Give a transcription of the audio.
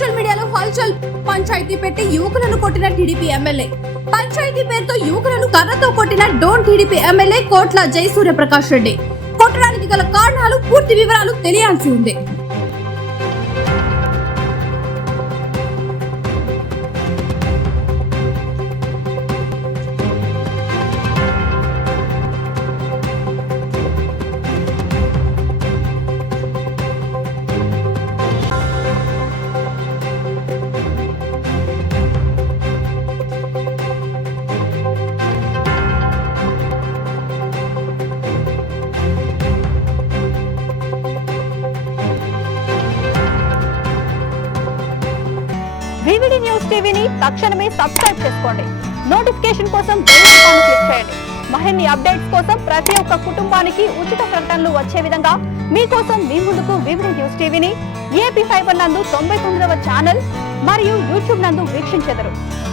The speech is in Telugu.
సోషల్ మీడియాలో హల్చల్. పంచాయతీ పెట్టి యువకులను కొట్టిన టీడీపీ ఎమ్మెల్యే. పంచాయతీ పేరుతో యువకులను కర్రతో కొట్టిన డోన్ టీడీపీ ఎమ్మెల్యే కోట్ల జయసూర్యప్రకాష్ రెడ్డి. కొట్టడానికి గల కారణాలు, పూర్తి వివరాలు తెలియాల్సి ఉంది. వివిడి న్యూస్ టీవీని తక్షణమే సబ్స్క్రైబ్ చేసుకోండి. నోటిఫికేషన్ కోసం బెల్ ఐకాన్ క్లిక్ చేయండి. మరిన్ని అప్డేట్స్ కోసం ప్రతి ఒక్క కుటుంబానికి ఉచిత ప్రకటనలు వచ్చే విధంగా మీకోసం మీ ముందుకు వివిడి న్యూస్ టీవీని ఏపీ ఫైబర్ నందు 99వ ఛానల్ మరియు యూట్యూబ్ నందు వీక్షించెదరు.